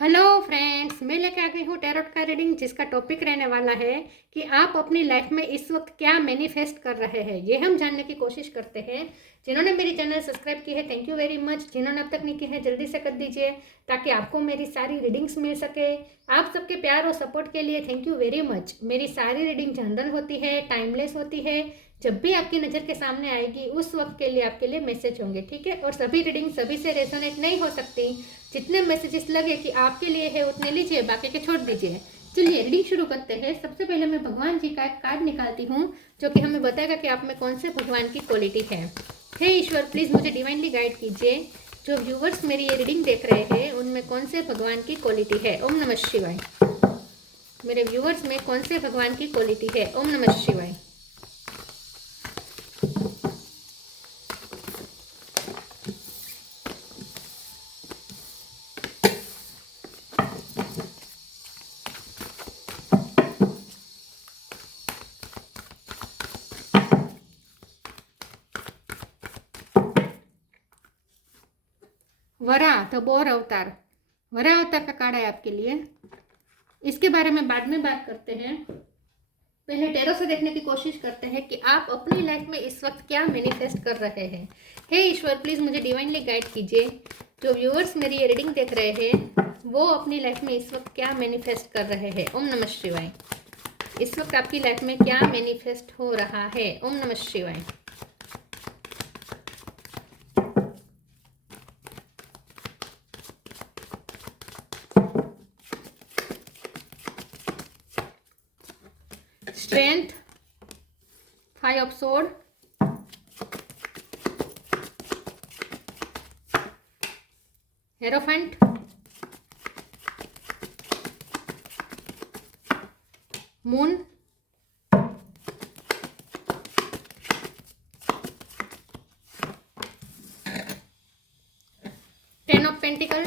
Hello friends, मैं लेके आ गई हूँ टैरोट का रीडिंग जिसका टॉपिक रहने वाला है कि आप अपनी लाइफ में इस वक्त क्या मैनिफेस्ट कर रहे हैं। ये हम जानने की कोशिश करते हैं। जिन्होंने मेरी चैनल सब्सक्राइब की है, थैंक यू वेरी मच। जिन्होंने अब तक नहीं की है, जल्दी से कर दीजिए ताकि आपको मेरी सारी रीडिंग्स मिल सके। आप सबके प्यार और सपोर्ट के लिए थैंक यू वेरी मच। मेरी सारी रीडिंग जनरल होती है, टाइमलेस होती है। जब भी आपकी नज़र के सामने आएगी उस वक्त के लिए आपके लिए मैसेज होंगे, ठीक है। और सभी रीडिंग सभी से रेजोनेट नहीं हो सकती। जितने मैसेजेस लगे कि आपके लिए है उतने लीजिए, बाकी के छोड़ दीजिए। चलिए रीडिंग शुरू करते हैं। सबसे पहले मैं भगवान जी का एक कार्ड निकालती हूँ जो कि हमें बताएगा कि आप में कौन से भगवान की क्वालिटी है। हे ईश्वर, प्लीज़ मुझे डिवाइनली गाइड कीजिए। जो व्यूवर्स मेरी ये रीडिंग देख रहे हैं उनमें कौन से भगवान की क्वालिटी है। ओम नमः शिवाय। मेरे व्यूवर्स में कौन से भगवान की क्वालिटी है। ओम नमः शिवाय। वरा द बोर अवतार, वरा अवतार का कार्ड है आपके लिए। इसके बारे में बाद में बात करते हैं। पहले टैरो से देखने की कोशिश करते हैं कि आप अपनी लाइफ में इस वक्त क्या मैनिफेस्ट कर रहे हैं। हे ईश्वर, प्लीज़ मुझे डिवाइनली गाइड कीजिए। जो व्यूअर्स मेरी ये रीडिंग देख रहे हैं वो अपनी लाइफ में इस वक्त क्या मैनिफेस्ट कर रहे हैं। ओम नमः शिवाय। इस वक्त आपकी लाइफ में क्या मैनिफेस्ट हो रहा है। ओम नमः शिवाय। Strength, 5 of sword, hierophant, moon, ten of pentacle,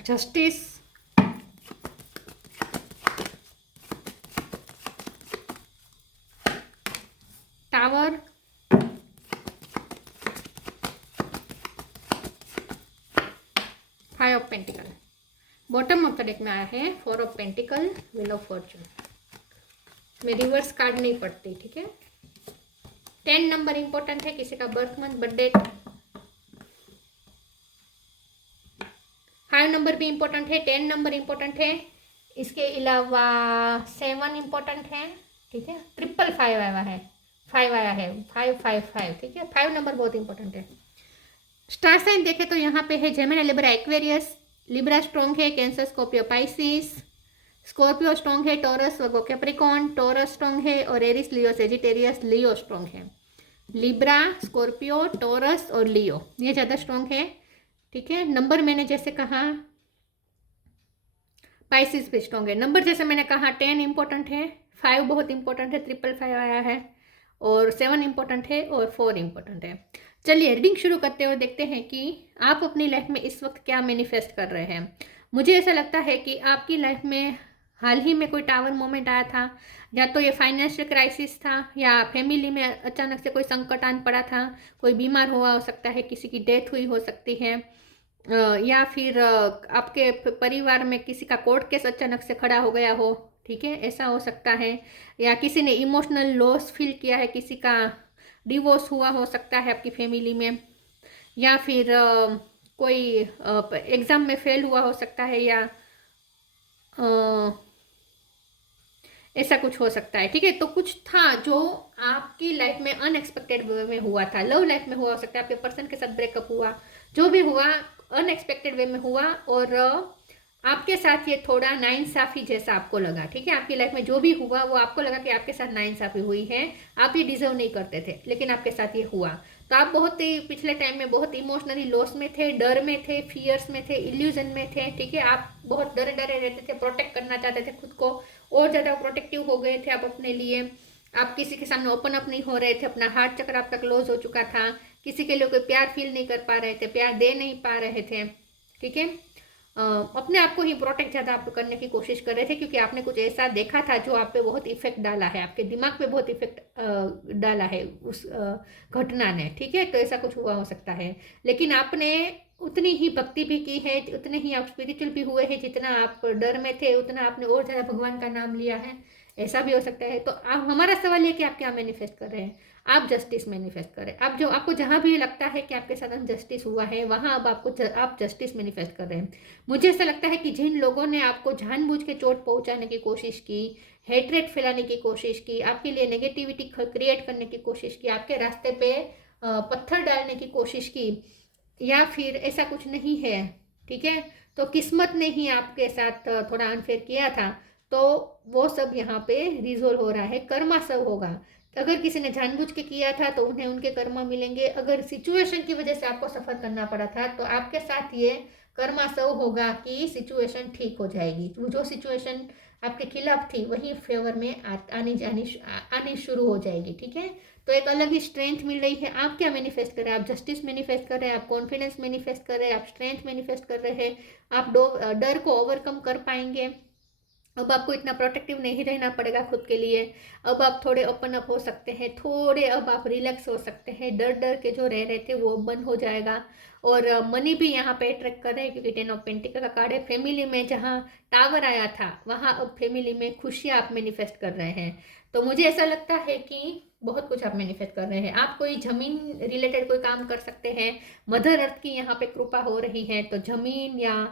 justice, tower, 5 of pentacle. Bottom of the deck में आया है 4 of pentacle, wheel of Fortune. मैं रिवर्स कार्ड नहीं पढ़ती, ठीक है। 10 नंबर इंपॉर्टेंट है, किसी का birth month birth date. 5 number भी इंपॉर्टेंट है, 10 नंबर इंपॉर्टेंट है। इसके अलावा 7 इंपॉर्टेंट है, ठीक है। 555 आया है, 5 आया है, 555, ठीक है। 5 नंबर बहुत इंपॉर्टेंट है। स्टार साइन देखे तो यहाँ पे है Gemini, Libra, Aquarius. Libra strong है, Cancer, Scorpio, Pisces. Scorpio strong है, Taurus, Virgo, Capricorn. Taurus strong है और Aries, Leo, Sagittarius. Leo strong है। लिब्रा, स्कॉर्पियो, टॉरस और लियो ये ज़्यादा स्ट्रॉन्ग है, ठीक है। नंबर मैंने जैसे कहा पाइसिस भी स्ट्रॉन्ग है। नंबर जैसे मैंने कहा 10 इंपॉर्टेंट है, 5 बहुत इंपॉर्टेंट है, 555 आया है, और 7 इंपॉर्टेंट है और 4 इंपॉर्टेंट है। चलिए रीडिंग शुरू करते हुए देखते हैं कि आप अपनी लाइफ में इस वक्त क्या मैनिफेस्ट कर रहे हैं। मुझे ऐसा लगता है कि आपकी लाइफ में हाल ही में कोई टावर मोमेंट आया था, या तो ये फाइनेंशियल क्राइसिस था, या फैमिली में अचानक से कोई संकट आन पड़ा था। कोई बीमार हुआ हो सकता है, किसी की डेथ हुई हो सकती है, या फिर आपके परिवार में किसी का कोर्ट केस अचानक से खड़ा हो गया हो, ठीक है, ऐसा हो सकता है। या किसी ने इमोशनल लॉस फील किया है, किसी का डिवोर्स हुआ हो सकता है आपकी फैमिली में। या फिर कोई एग्ज़ाम में फेल हुआ हो सकता है, या ऐसा कुछ हो सकता है, ठीक है। तो कुछ था जो आपकी लाइफ में अनएक्सपेक्टेड वे में हुआ था। लव लाइफ में हुआ हो सकता है, आपके पर्सन के साथ ब्रेकअप हुआ, जो भी हुआ अनएक्सपेक्टेड वे में हुआ, और आपके साथ ये थोड़ा नाइंसाफ़ी जैसा आपको लगा, ठीक है। आपकी लाइफ में जो भी हुआ वो आपको लगा कि आपके साथ नाइंसाफ़ी हुई है, आप ये डिजर्व नहीं करते थे, लेकिन आपके साथ ये हुआ। तो आप बहुत ही पिछले टाइम में बहुत इमोशनली लॉस में थे, डर में थे, फियर्स में थे, इल्यूजन में थे, ठीक है। आप बहुत डरे डरे रहते थे, प्रोटेक्ट करना चाहते थे खुद को, और ज़्यादा प्रोटेक्टिव हो गए थे आप अपने लिए। आप किसी के सामने ओपन अप नहीं हो रहे थे, अपना हार्ट चक्र आप तक लॉस हो चुका था, किसी के लिए कोई प्यार फील नहीं कर पा रहे थे, प्यार दे नहीं पा रहे थे, ठीक है। अपने आप को ही प्रोटेक्ट ज़्यादा आप करने की कोशिश कर रहे थे, क्योंकि आपने कुछ ऐसा देखा था जो आप पे बहुत इफेक्ट डाला है, आपके दिमाग पे बहुत इफेक्ट डाला है उस घटना ने, ठीक है। तो ऐसा कुछ हुआ हो सकता है, लेकिन आपने उतनी ही भक्ति भी की है, उतने ही आप स्पिरिचुअल भी हुए हैं, जितना आप डर में थे उतना आपने और ज़्यादा भगवान का नाम लिया है, ऐसा भी हो सकता है। तो आप, हमारा सवाल ये कि आप क्या मैनिफेस्ट कर रहे हैं? आप जस्टिस मैनिफेस्ट करें। आप जो आपको जहाँ भी लगता है कि आपके साथ अनजस्टिस हुआ है, वहाँ अब आपको आप जस्टिस मैनिफेस्ट कर रहे हैं। मुझे ऐसा लगता है कि जिन लोगों ने आपको जानबूझ के चोट पहुँचाने की कोशिश की, हेट्रेट फैलाने की कोशिश की, आपके लिए नेगेटिविटी क्रिएट करने की कोशिश की, आपके रास्ते पे पत्थर डालने की कोशिश की, या फिर ऐसा कुछ नहीं है, ठीक है, तो किस्मत ने ही आपके साथ थोड़ा अनफेयर किया था, तो वो सब यहाँ पे रिजोल्व हो रहा है, कर्मा सब होगा। अगर किसी ने जानबूझ के किया था तो उन्हें उनके कर्मा मिलेंगे, अगर सिचुएशन की वजह से आपको सफ़र करना पड़ा था तो आपके साथ ये कर्मा सब होगा कि सिचुएशन ठीक हो जाएगी। जो सिचुएशन आपके खिलाफ थी वही फेवर में आनी शुरू हो जाएगी, ठीक है। तो एक अलग ही स्ट्रेंथ मिल रही है। आप क्या मैनिफेस्ट कर रहे हैं? आप जस्टिस मैनिफेस्ट कर रहे हैं, आप कॉन्फिडेंस मैनिफेस्ट कर रहे हैं, आप स्ट्रेंथ मैनिफेस्ट कर रहे हैं, आप डर को ओवरकम कर पाएंगे। अब आपको इतना प्रोटेक्टिव नहीं रहना पड़ेगा खुद के लिए। अब आप थोड़े ओपन अप हो सकते हैं, थोड़े अब आप रिलैक्स हो सकते हैं, डर डर के जो रह रहे थे वो बंद हो जाएगा। और मनी भी यहाँ पे अट्रैक्ट कर रहे हैं, क्योंकि 10 ऑफ पेंटिकल का कार्ड है। फैमिली में जहाँ टावर आया था वहाँ अब फैमिली में खुशियाँ आप मैनिफेस्ट कर रहे हैं। तो मुझे ऐसा लगता है कि बहुत कुछ आप मैनिफेस्ट कर रहे हैं। आप कोई जमीन रिलेटेड कोई काम कर सकते हैं, मदर अर्थ की यहाँ पे कृपा हो रही है, तो जमीन या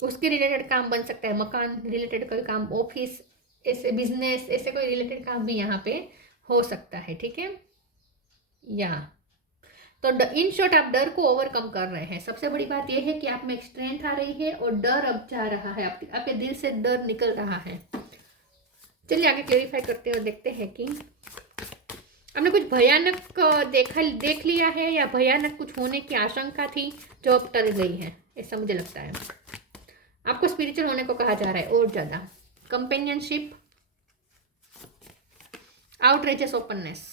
उसके रिलेटेड काम बन सकता है, मकान रिलेटेड कोई काम, ऑफिस, ऐसे बिजनेस, ऐसे कोई रिलेटेड काम भी यहाँ पे हो सकता है, ठीक है। या तो इन शॉर्ट आप डर को ओवरकम कर रहे हैं। सबसे बड़ी बात यह है कि आप में एक स्ट्रेंथ आ रही है और डर अब जा रहा है, आपके दिल से डर निकल रहा है। चलिए आगे क्लेरिफाई करते हैं और देखते हैं कि आपने कुछ भयानक देख लिया है, या भयानक कुछ होने की आशंका थी जो अब टल गई है, ऐसा मुझे लगता है। आपको स्पिरिचुअल होने को कहा जा रहा है और ज़्यादा। Companionship, outrageous openness,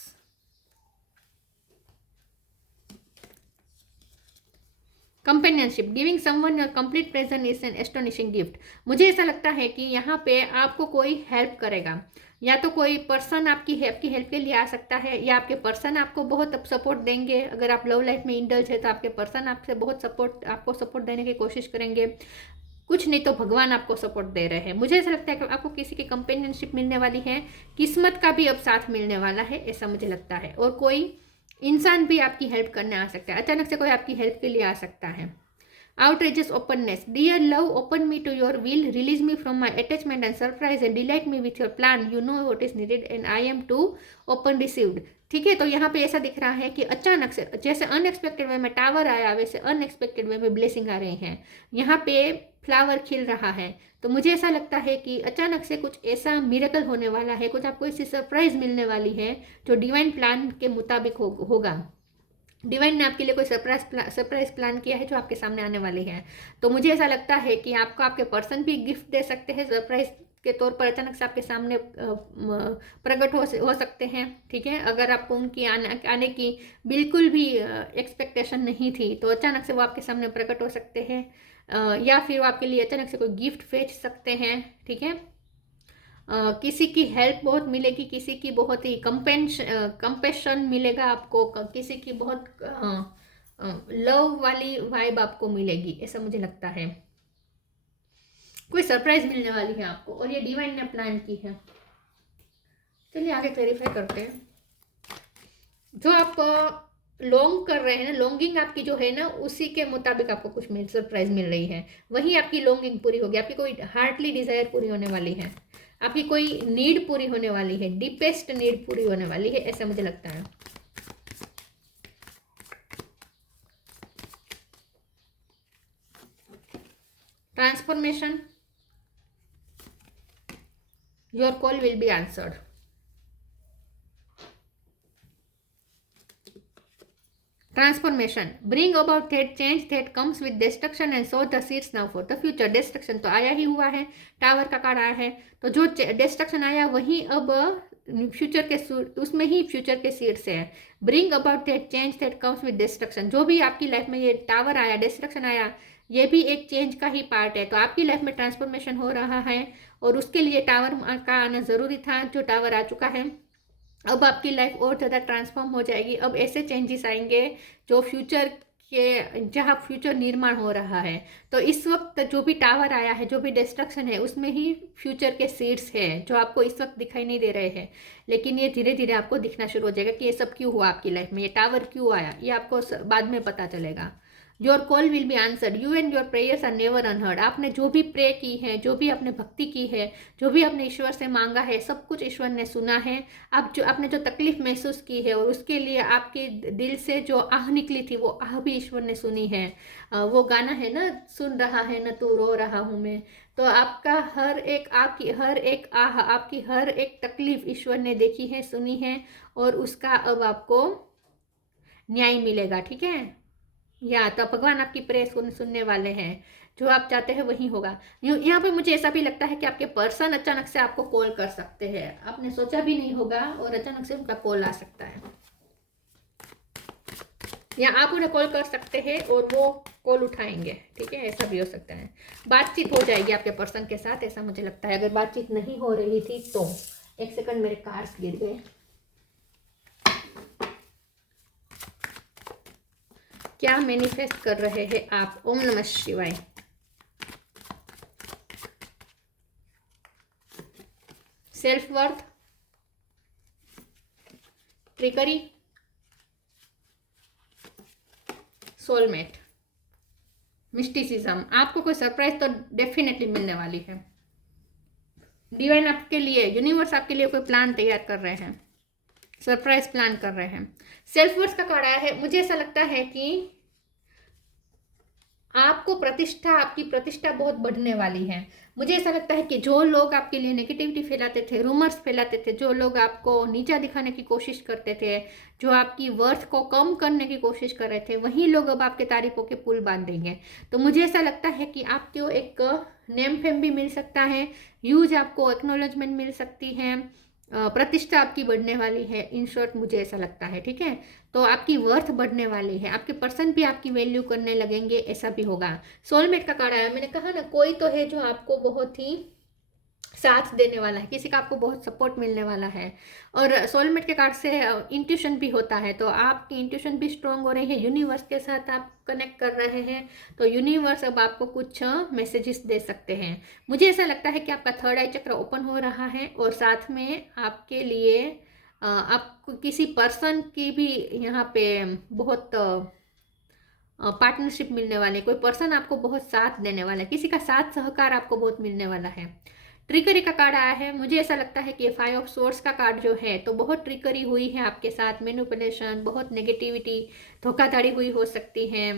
companionship, giving someone your complete presence is an astonishing gift. मुझे ऐसा लगता है कि यहाँ पे आपको कोई हेल्प करेगा, या तो कोई पर्सन आपकी हेल्प के लिए आ सकता है, या आपके पर्सन आपको बहुत सपोर्ट देंगे। अगर आप लव लाइफ में इंडल्ज है तो आपके पर्सन आपसे बहुत आपको सपोर्ट देने की कोशिश करेंगे। कुछ नहीं तो भगवान आपको सपोर्ट दे रहे हैं। मुझे ऐसा लगता है कि आपको किसी की कंपेनियनशिप मिलने वाली है, किस्मत का भी अब साथ मिलने वाला है, ऐसा मुझे लगता है। और कोई इंसान भी आपकी हेल्प करने आ सकता है, अचानक से कोई आपकी हेल्प के लिए आ सकता है। Outrageous openness. Dear love, open me to your will, release me from my attachment and surprise and delight me with your plan. You know what is needed and I am too open received. ठीक है, तो यहाँ पे ऐसा दिख रहा है कि अचानक से, जैसे अनएक्सपेक्टेड वे में टावर आया, वैसे अनएक्सपेक्टेड वे में ब्लेसिंग आ रही हैं। यहाँ पे फ्लावर खिल रहा है, तो मुझे ऐसा लगता है कि अचानक से कुछ ऐसा मिरेकल होने वाला है, कुछ आपको ऐसी सरप्राइज मिलने वाली है जो डिवाइन प्लान के मुताबिक होगा। डिवाइन ने आपके लिए कोई सरप्राइज प्लान किया है जो आपके सामने आने वाली है। तो मुझे ऐसा लगता है कि आपको आपके पर्सन भी गिफ्ट दे सकते हैं सरप्राइज के तौर पर, अचानक से आपके सामने प्रकट हो सकते हैं, ठीक है। अगर आपको उनकी आने की बिल्कुल भी एक्सपेक्टेशन नहीं थी तो अचानक से वो आपके सामने प्रकट हो सकते हैं, या फिर वो आपके लिए अचानक से कोई गिफ्ट भेज सकते हैं, ठीक है। किसी की हेल्प बहुत मिलेगी, किसी की बहुत ही कंपेशन मिलेगा आपको, किसी की बहुत लव वाली वाइब आपको मिलेगी, ऐसा मुझे लगता है। कोई सरप्राइज मिलने वाली है आपको, और ये डिवाइन ने प्लान की है। चलिए आगे क्लैरिफाई करते हैं। जो आप लॉन्ग कर रहे हैं ना, लॉन्गिंग आपकी जो है ना, उसी के मुताबिक आपको कुछ सरप्राइज मिल रही है, वही आपकी लॉन्गिंग पूरी होगी। आपकी कोई हार्टली डिजायर पूरी होने वाली है, आपकी कोई नीड पूरी होने वाली है, डीपेस्ट नीड पूरी होने वाली है, ऐसा मुझे लगता है। Transformation, your call will be answered. Transformation, bring about that change that comes with destruction and so the seeds now for the future. Destruction तो आया ही हुआ है, टावर का कार्ड आया है, तो जो डिस्ट्रक्शन आया वही अब फ्यूचर के उसमें ही फ्यूचर के सीड्स है। Bring about that change that comes with destruction. जो भी आपकी लाइफ में ये टावर आया, डिस्ट्रक्शन आया, ये भी एक चेंज का ही पार्ट है। तो आपकी लाइफ में ट्रांसफॉर्मेशन हो रहा है और उसके लिए टावर का आना ज़रूरी था, जो टावर आ चुका है। अब आपकी लाइफ और ज़्यादा ट्रांसफॉर्म हो जाएगी। अब ऐसे चेंजेस आएंगे जो फ्यूचर के, जहाँ फ्यूचर निर्माण हो रहा है। तो इस वक्त जो भी टावर आया है, जो भी डिस्ट्रक्शन है, उसमें ही फ्यूचर के सीड्स हैं जो आपको इस वक्त दिखाई नहीं दे रहे हैं, लेकिन ये धीरे धीरे आपको दिखना शुरू हो जाएगा कि ये सब क्यों हुआ आपकी लाइफ में, ये टावर क्यों आया, ये आपको बाद में पता चलेगा। Your call will be answered, you and your prayers are never unheard. आपने जो भी प्रे की है, जो भी आपने भक्ति की है, जो भी आपने ईश्वर से मांगा है, सब कुछ ईश्वर ने सुना है। आप जो आपने जो तकलीफ महसूस की है और उसके लिए आपके दिल से जो आह निकली थी, वो आह भी ईश्वर ने सुनी है। वो गाना है ना, सुन रहा है ना तू रो रहा हूँ मैं। तो आपका हर एक, आपकी हर एक आह, आपकी हर एक तकलीफ ईश्वर ने देखी है, सुनी है, और उसका अब आपको न्याय मिलेगा। ठीक है, या तो भगवान आपकी प्रेयर सुनने वाले हैं। जो आप चाहते हैं वही होगा। यहाँ पे मुझे ऐसा भी लगता है कि आपके पर्सन अचानक से आपको कॉल कर सकते हैं, आपने सोचा भी नहीं होगा और अचानक से उनका कॉल आ सकता है, या आप उन्हें कॉल कर सकते हैं और वो कॉल उठाएंगे। ठीक है, ऐसा भी हो सकता है। बातचीत हो जाएगी आपके पर्सन के साथ, ऐसा मुझे लगता है। अगर बातचीत नहीं हो रही थी तो, एक सेकंड, मेरे कार्ड्स गिर गए। क्या मैनिफेस्ट कर रहे हैं आप? ओम नमः शिवाय। Self worth, trickery, soulmate, mysticism. आपको कोई सरप्राइज तो डेफिनेटली मिलने वाली है। डिवाइन आपके लिए, यूनिवर्स आपके लिए कोई प्लान तैयार कर रहे हैं, सरप्राइज प्लान कर रहे हैं। सेल्फ वर्थ का कार्ड आया है। मुझे ऐसा लगता है कि आपको प्रतिष्ठा, आपकी प्रतिष्ठा बहुत बढ़ने वाली है। मुझे ऐसा लगता है कि जो लोग आपके लिए नेगेटिविटी फैलाते थे, रूमर्स फैलाते थे, जो लोग आपको नीचा दिखाने की कोशिश करते थे, जो आपकी वर्थ को कम करने की कोशिश कर रहे थे, वही लोग अब आपके तारीफों के पुल बांध देंगे। तो मुझे ऐसा लगता है कि आपको एक नेम फेम भी मिल सकता है, यूज आपको एक्नॉलेजमेंट मिल सकती है, प्रतिष्ठा आपकी बढ़ने वाली है। इन शॉर्ट मुझे ऐसा लगता है। ठीक है, तो आपकी वर्थ बढ़ने वाली है, आपके पर्सन भी आपकी वैल्यू करने लगेंगे, ऐसा भी होगा। सोलमेट का कार्ड आया। मैंने कहा ना, कोई तो है जो आपको बहुत ही साथ देने वाला है, किसी का आपको बहुत सपोर्ट मिलने वाला है। और सोलमेट के कार्ड से इंट्यूशन भी होता है, तो आपकी इंट्यूशन भी स्ट्रांग हो रही है। यूनिवर्स के साथ आप कनेक्ट कर रहे हैं, तो यूनिवर्स अब आपको कुछ मैसेजेस दे सकते हैं। मुझे ऐसा लगता है कि आपका थर्ड आई चक्र ओपन हो रहा है, और साथ में आपके लिए आपको किसी पर्सन की भी यहाँ पे बहुत पार्टनरशिप मिलने वाली है। कोई पर्सन आपको बहुत साथ देने वाला है, किसी का साथ सहकार आपको बहुत मिलने वाला है। ट्रिकरी का कार्ड आया है। मुझे ऐसा लगता है कि 5 ऑफ सोर्ड्स का कार्ड जो है, तो बहुत ट्रिकरी हुई है आपके साथ, मैनिपुलेशन, बहुत नेगेटिविटी, धोखाधड़ी हुई हो सकती है।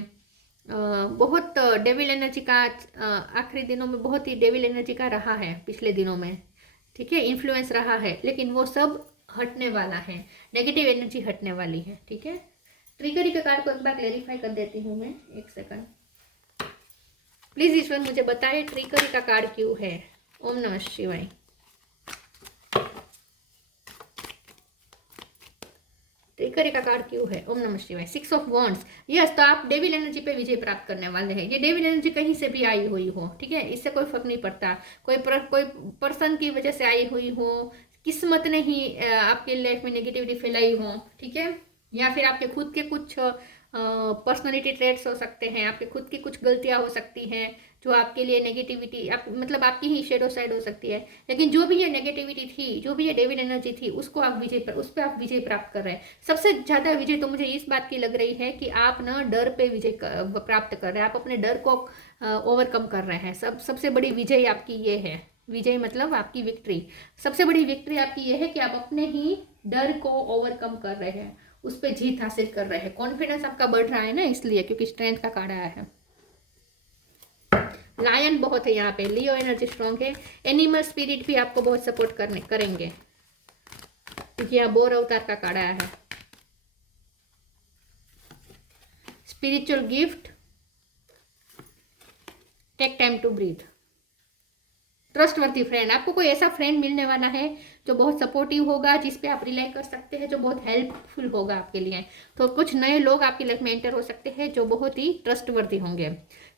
बहुत डेविल एनर्जी का आखिरी दिनों में बहुत ही डेविल एनर्जी का रहा है पिछले दिनों में। ठीक है, इन्फ्लुएंस रहा है, लेकिन वो सब हटने वाला है, नेगेटिव एनर्जी हटने वाली है। ठीक है, ट्रिकरी के कार्ड को एक बार क्लेरिफाई कर देती हूँ मैं, एक सेकंड। प्लीज ईश्वर मुझे बताइए ट्रिकरी का कार्ड क्यों है। ओम नमः शिवाय। ट्रिकरी का कार्ड क्यों है? ओम नमः शिवाय। 6 ऑफ वॉन्ड्स। यस, तो आप डेविल एनर्जी पे विजय प्राप्त करने वाले हैं। ये डेविल एनर्जी कहीं से भी आई हुई हो, ठीक है, इससे कोई फर्क नहीं पड़ता। कोई पर्सन की वजह से आई हुई हो, किस्मत ने ही आपके लाइफ में नेगेटिविटी फैलाई हो, ठीक है, या फिर आपके खुद के कुछ पर्सनालिटी ट्रेट्स हो सकते हैं, आपके खुद की कुछ गलतियां हो सकती हैं जो आपके लिए नेगेटिविटी, मतलब आपकी ही शेडो साइड हो सकती है। लेकिन जो भी ये नेगेटिविटी थी, जो भी ये डेविड एनर्जी थी, उसको आप उस पर आप विजय प्राप्त कर रहे हैं। सबसे ज़्यादा विजय तो मुझे इस बात की लग रही है कि आप ना डर पे विजय प्राप्त कर रहे हैं, आप अपने डर को ओवरकम कर रहे हैं। सबसे बड़ी विजय आपकी ये है। विजय मतलब आपकी विक्ट्री। सबसे बड़ी विक्ट्री आपकी ये है कि आप अपने ही डर को ओवरकम कर रहे हैं, उस पर जीत हासिल कर रहे हैं। कॉन्फिडेंस आपका बढ़ रहा है ना, इसलिए, क्योंकि स्ट्रेंथ का कार्ड आया है। लायन बहुत है यहाँ पे, लियो एनर्जी स्ट्रॉन्ग है। एनिमल स्पिरिट भी आपको बहुत सपोर्ट करेंगे, क्योंकि यहाँ बोर अवतार का कार्ड आया है। Spiritual gift, take time to breathe. Trustworthy friend, आपको कोई ऐसा फ्रेंड मिलने वाला है जो बहुत सपोर्टिव होगा, जिस पे आप रिलाई कर सकते हैं, जो बहुत हेल्पफुल होगा आपके लिए। तो कुछ नए लोग आपकी लाइफ में एंटर हो सकते हैं जो बहुत ही ट्रस्टवर्दी होंगे।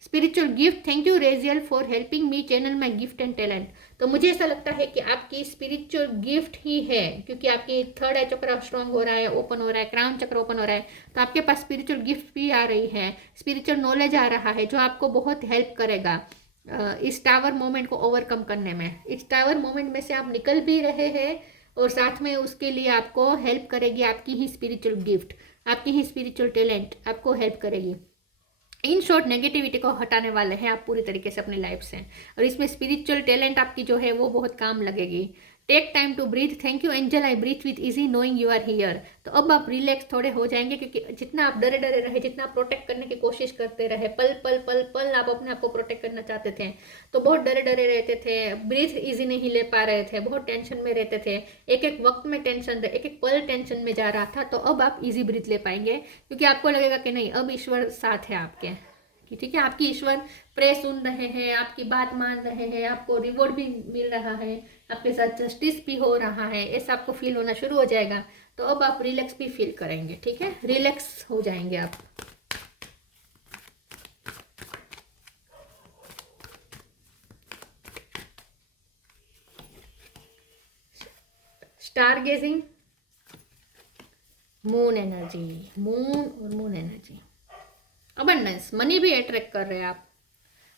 Spiritual gift, thank you Raziel for helping me channel my gift and talent. तो मुझे ऐसा लगता है कि आपकी स्पिरिचुअल गिफ्ट ही है, क्योंकि आपकी थर्ड आई चक्र स्ट्रॉन्ग हो रहा है, ओपन हो रहा है, क्राउन चक्र ओपन हो रहा है, तो आपके पास स्पिरिचुअल गिफ्ट भी आ रही है, स्पिरिचुअल नॉलेज आ रहा है जो आपको बहुत हेल्प करेगा इस टावर मोमेंट को ओवरकम करने में। इस टावर मोमेंट में से आप निकल भी रहे हैं और साथ में उसके लिए आपको हेल्प करेगी आपकी ही स्पिरिचुअल गिफ्ट, आपकी ही स्पिरिचुअल टैलेंट आपको हेल्प करेगी। इन शॉर्ट नेगेटिविटी को हटाने वाले हैं आप पूरी तरीके से अपनी लाइफ से, और इसमें स्पिरिचुअल टैलेंट आपकी जो है वो बहुत काम लगेगी। Take time to breathe, thank you angel, I breathe with easy knowing you are here. तो अब आप रिलैक्स थोड़े हो जाएंगे, क्योंकि जितना आप डरे डरे रहे, जितना आप प्रोटेक्ट करने की कोशिश करते रहे, पल पल पल पल आप अपने आप को प्रोटेक्ट करना चाहते थे, तो बहुत डरे डरे रहते थे, ब्रीथ इजी नहीं ले पा रहे थे, बहुत टेंशन में रहते थे, एक एक वक्त में टेंशन, एक एक पल टेंशन में जा रहा था। तो अब आप इजी ब्रीथ ले पाएंगे, क्योंकि आपको लगेगा कि नहीं, अब ईश्वर साथ है आपके, कि ठीक है, आपकी ईश्वर प्रे सुन रहे हैं, आपकी बात मान रहे हैं, आपको रिवॉर्ड भी मिल रहा है, आपके साथ जस्टिस भी हो रहा है, ऐसा आपको फील होना शुरू हो जाएगा। तो अब आप रिलैक्स भी फील करेंगे, ठीक है, रिलैक्स हो जाएंगे आप। Star gazing, moon energy, moon और मून एनर्जी, अबंडेंस, मनी भी अट्रैक्ट कर रहे हैं आप,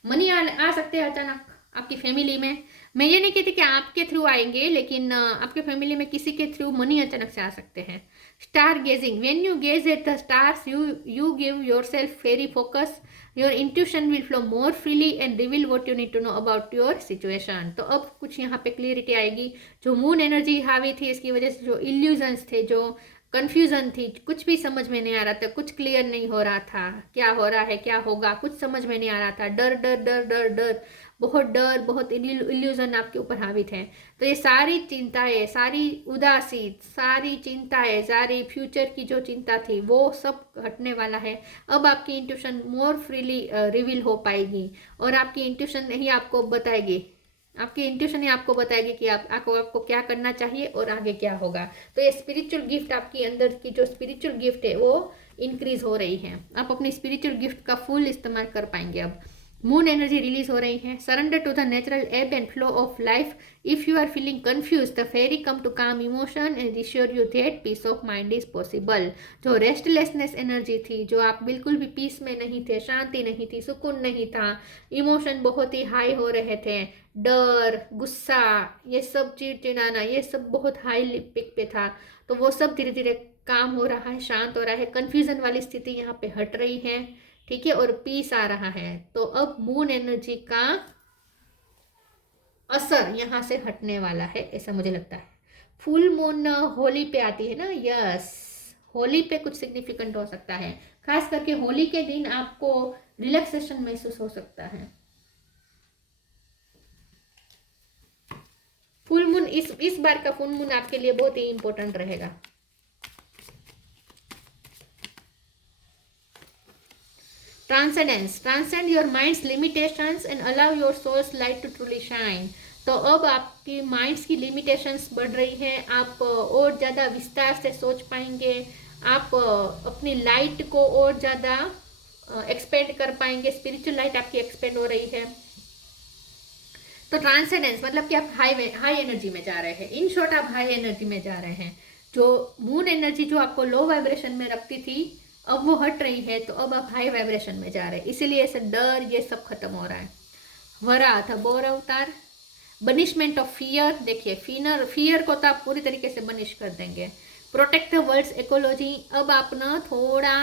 मनी आ सकते हैं अचानक आपकी फैमिली में। मैं ये नहीं कहती कि आपके थ्रू आएंगे, लेकिन आपके फैमिली में किसी के थ्रू मनी अचानक से आ सकते हैं। Star gazing, when you gaze at the stars you give yourself very focus, your intuition will flow more freely and reveal what you need to know about your situation. तो अब कुछ यहाँ पे क्लियरिटी आएगी। जो मून एनर्जी हावी थी, इसकी वजह से जो इल्यूजन्स थे, जो कंफ्यूजन थी, कुछ भी समझ में नहीं आ रहा था, कुछ क्लियर नहीं हो रहा था, क्या हो रहा है, क्या होगा, कुछ समझ में नहीं आ रहा था, डर डर डर डर डर, बहुत इल्यूजन आपके ऊपर हावी थे। तो ये सारी चिंताएं, सारी उदासी, सारी चिंताएं, सारी फ्यूचर की जो चिंता थी, वो सब हटने वाला है। अब आपकी इंट्यूशन मोर फ्रीली रिवील हो पाएगी, और आपकी इंट्यूशन ही आपको बताएगी, आपकी इंट्यूशन ही आपको बताएगी कि आपको क्या करना चाहिए और आगे क्या होगा। तो ये स्पिरिचुअल गिफ्ट, आपकी अंदर की जो स्पिरिचुअल गिफ्ट है वो इंक्रीज हो रही है, आप अपनी स्पिरिचुअल गिफ्ट का फुल इस्तेमाल कर पाएंगे। अब मून एनर्जी रिलीज हो रही है। Surrender to the natural ebb and flow of life, if you are feeling confuse the fairy come to calm emotion and reassure you that peace of mind is possible. जो restlessness energy थी, जो आप बिल्कुल भी piece में नहीं थे, शांति नहीं थी, सुकून नहीं था, इमोशन बहुत ही हाई हो रहे थे, डर, गुस्सा, ये सब चिड़चिड़ाना, ये सब बहुत हाई पिक पे था, तो वो सब धीरे धीरे काम हो रहा है, शांत हो रहा है, कन्फ्यूजन वाली स्थिति यहाँ पे हट रही है, ठीक है, और पीस आ रहा है। तो अब मून एनर्जी का असर यहाँ से हटने वाला है, ऐसा मुझे लगता है। फुल मून होली पे आती है ना, यस, होली पे कुछ सिग्निफिकेंट हो सकता है, खास करके होली के दिन आपको रिलैक्सेशन महसूस हो सकता है। फुल मून, इस बार का फुल मून आपके लिए बहुत ही इंपॉर्टेंट रहेगा। Transcendence, transcend your mind's limitations and allow your soul's light to truly shine. तो अब आपकी माइंड्स की लिमिटेशंस बढ़ रही हैं, आप और ज़्यादा विस्तार से सोच पाएंगे, आप अपनी लाइट को और ज़्यादा एक्सपेंड कर पाएंगे, स्पिरिचुअल लाइट आपकी एक्सपेंड हो रही है। तो ट्रांसेंडेंस मतलब कि आप हाई एनर्जी में जा रहे हैं, इन शॉर्ट आप हाई एनर्जी में जा रहे हैं। जो मून एनर्जी जो आपको लो वाइब्रेशन में रखती थी, अब वो हट रही है, तो अब आप हाई वाइब्रेशन में जा रहे हैं, इसीलिए ऐसा डर ये सब खत्म हो रहा है। वरा था बोर अवतार, बनिशमेंट ऑफ फियर, देखिए फियर को तो आप पूरी तरीके से बनिश कर देंगे। प्रोटेक्ट द वर्ल्ड्स इकोलॉजी, अब आप ना थोड़ा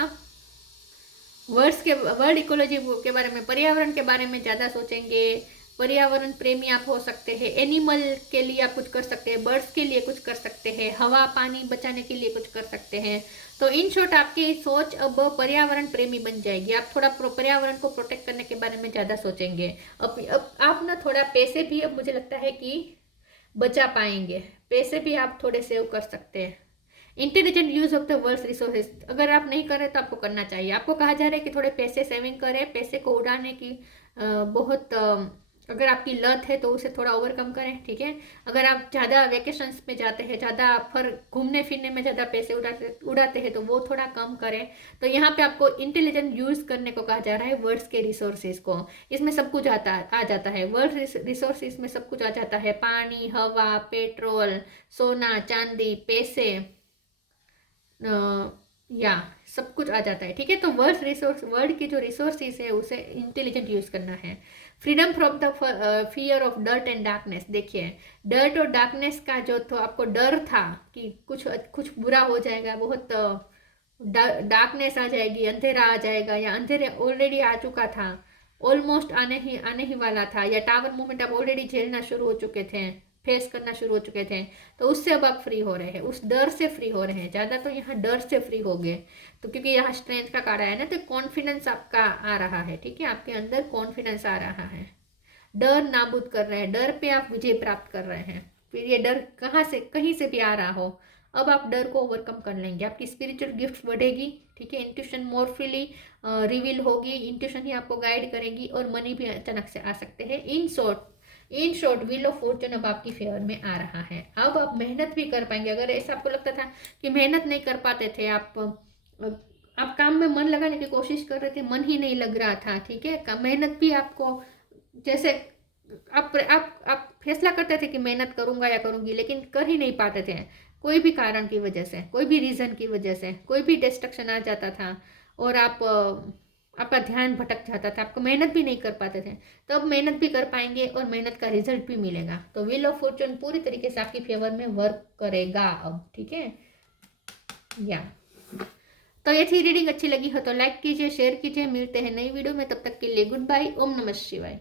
वर्ल्ड इकोलॉजी के बारे में, पर्यावरण के बारे में ज़्यादा सोचेंगे, पर्यावरण प्रेमी आप हो सकते हैं, एनिमल के लिए आप कुछ कर सकते हैं, बर्ड्स के लिए कुछ कर सकते हैं, हवा पानी बचाने के लिए कुछ कर सकते हैं। तो इन शॉर्ट आपकी सोच अब पर्यावरण प्रेमी बन जाएगी, आप थोड़ा पर्यावरण को प्रोटेक्ट करने के बारे में ज़्यादा सोचेंगे। अब आप ना थोड़ा पैसे भी, अब मुझे लगता है कि बचा पाएंगे, पैसे भी आप थोड़े सेव कर सकते हैं। Intelligent use of the world's resources, अगर आप नहीं करें तो आपको करना चाहिए। आपको कहा जा रहा है कि थोड़े पैसे सेविंग करें, पैसे को उड़ाने की बहुत अगर आपकी लत है तो उसे थोड़ा ओवरकम करें, ठीक है। अगर आप ज़्यादा वेकेशंस में जाते हैं, ज़्यादा फर घूमने फिरने में ज़्यादा पैसे उड़ाते हैं तो वो थोड़ा कम करें। तो यहाँ पे आपको इंटेलिजेंट यूज़ करने को कहा जा रहा है वर्ड्स के रिसोर्सेज को। इसमें सब कुछ आ जाता है, वर्ड रिसोर्सेज में सब कुछ आ जाता है, पानी, हवा, पेट्रोल, सोना, चांदी, पैसे, या सब कुछ आ जाता है, ठीक है। तो वर्ड की जो रिसोर्सेज है उसे इंटेलिजेंट यूज करना है। Freedom from the fear of dirt and darkness. देखिए, डर्ट और डार्कनेस का जो तो आपको डर था कि कुछ कुछ बुरा हो जाएगा, बहुत डार्कनेस आ जाएगी, अंधेरा आ जाएगा, या अंधेरे ऑलरेडी आ चुका था, ऑलमोस्ट आने ही वाला था, या टावर मूवमेंट आप ऑलरेडी झेलना शुरू हो चुके थे, फेस करना शुरू हो चुके थे, तो उससे अब आप फ्री हो रहे हैं, उस डर से फ्री हो रहे हैं। ज़्यादा तो यहाँ डर से फ्री हो गए, तो क्योंकि यहाँ स्ट्रेंथ का कार्ड है ना, तो कॉन्फिडेंस आपका आ रहा है, ठीक है। आपके अंदर कॉन्फिडेंस आ रहा है, डर नाबूद कर रहे हैं, डर पे आप विजय प्राप्त कर रहे हैं। फिर ये डर कहाँ से कहीं से भी आ रहा हो, अब आप डर को ओवरकम कर लेंगे, आपकी स्पिरिचुअल गिफ्ट बढ़ेगी, ठीक है। इंट्यूशन मोर फ्रीली रिवील होगी, इंट्यूशन ही आपको गाइड करेगी, और मनी भी अचानक से आ सकते हैं। In short wheel of Fortune अब आपकी फेवर में आ रहा है। अब आप मेहनत भी कर पाएंगे। अगर ऐसा आपको लगता था कि मेहनत नहीं कर पाते थे, आप काम में मन लगाने की कोशिश कर रहे थे, मन ही नहीं लग रहा था, ठीक है। मेहनत भी आपको, जैसे आप फैसला करते थे कि मेहनत करूंगा या करूंगी, लेकिन कर ही नहीं पाते थे, कोई भी कारण की वजह से, कोई भी रीज़न की वजह से, कोई भी डिस्ट्रक्शन आ जाता था, और आपका ध्यान भटक जाता था, आपको मेहनत भी नहीं कर पाते थे। तो अब मेहनत भी कर पाएंगे और मेहनत का रिजल्ट भी मिलेगा। तो व्हील ऑफ फॉर्चून पूरी तरीके से आपकी फेवर में वर्क करेगा अब, ठीक है। या तो ये थी रीडिंग। अच्छी लगी हो तो लाइक कीजिए, शेयर कीजिए। मिलते हैं नई वीडियो में, तब तक के लिए गुड बाय। ओम नमः शिवाय।